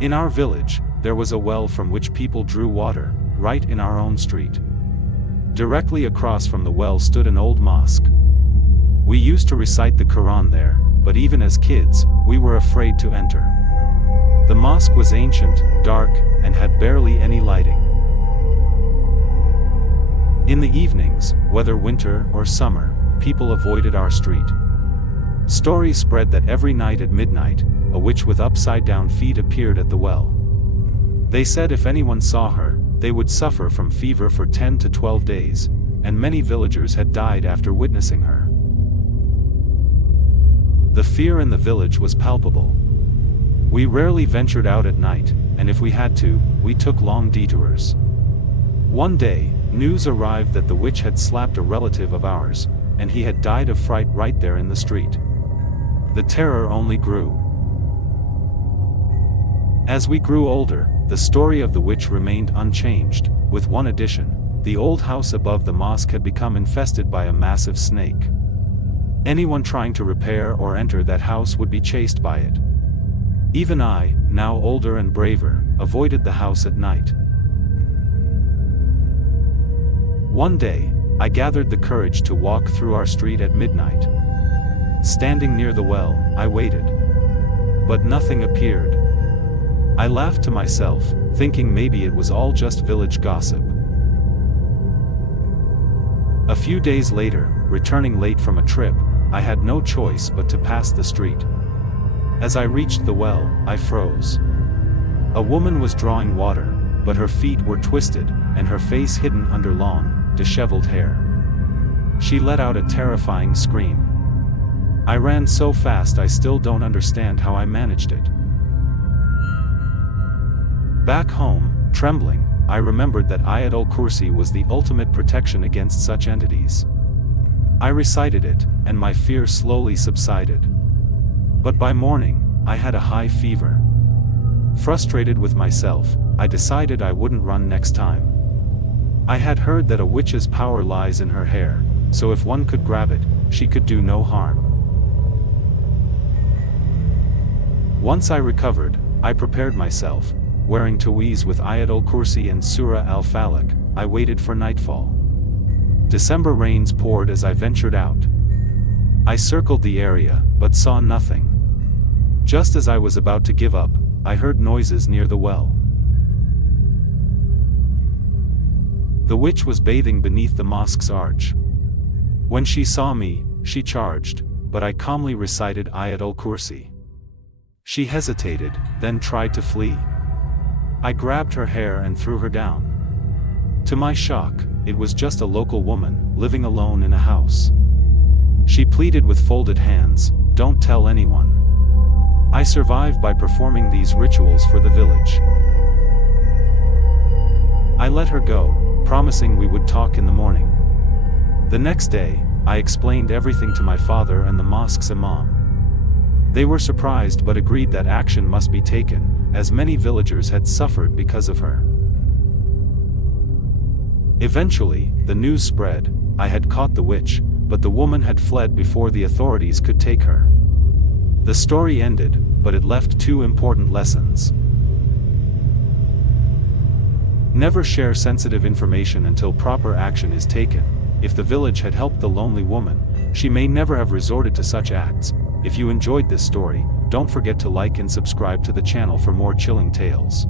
In our village, there was a well from which people drew water, right in our own street. Directly across from the well stood an old mosque. We used to recite the Quran there, but even as kids, we were afraid to enter. The mosque was ancient, dark, and had barely any lighting. In the evenings, whether winter or summer, people avoided our street. Stories spread that every night at midnight, a witch with upside-down feet appeared at the well. They said if anyone saw her, they would suffer from fever for 10 to 12 days, and many villagers had died after witnessing her. The fear in the village was palpable. We rarely ventured out at night, and if we had to, we took long detours. One day, news arrived that the witch had slapped a relative of ours, and he had died of fright right there in the street. The terror only grew. As we grew older, the story of the witch remained unchanged, with one addition: the old house above the mosque had become infested by a massive snake. Anyone trying to repair or enter that house would be chased by it. Even I, now older and braver, avoided the house at night. One day, I gathered the courage to walk through our street at midnight. Standing near the well, I waited. But nothing appeared. I laughed to myself, thinking maybe it was all just village gossip. A few days later, returning late from a trip, I had no choice but to pass the street. As I reached the well, I froze. A woman was drawing water, but her feet were twisted, and her face hidden under long, disheveled hair. She let out a terrifying scream. I ran so fast I still don't understand how I managed it. Back home, trembling, I remembered that Ayatul Kursi was the ultimate protection against such entities. I recited it, and my fear slowly subsided. But by morning, I had a high fever. Frustrated with myself, I decided I wouldn't run next time. I had heard that a witch's power lies in her hair, so if one could grab it, she could do no harm. Once I recovered, I prepared myself, wearing taweez with Ayatul Kursi and Surah Al-Falaq. I waited for nightfall. December rains poured as I ventured out. I circled the area, but saw nothing. Just as I was about to give up, I heard noises near the well. The witch was bathing beneath the mosque's arch. When she saw me, she charged, but I calmly recited Ayatul Kursi. She hesitated, then tried to flee. I grabbed her hair and threw her down. To my shock, it was just a local woman, living alone in a house. She pleaded with folded hands, "Don't tell anyone." I survived by performing these rituals for the village. I let her go, promising we would talk in the morning. The next day, I explained everything to my father and the mosque's imam. They were surprised but agreed that action must be taken, as many villagers had suffered because of her. Eventually, the news spread: I had caught the witch, but the woman had fled before the authorities could take her. The story ended, but it left two important lessons. Never share sensitive information until proper action is taken. If the village had helped the lonely woman, she may never have resorted to such acts. If you enjoyed this story, don't forget to like and subscribe to the channel for more chilling tales.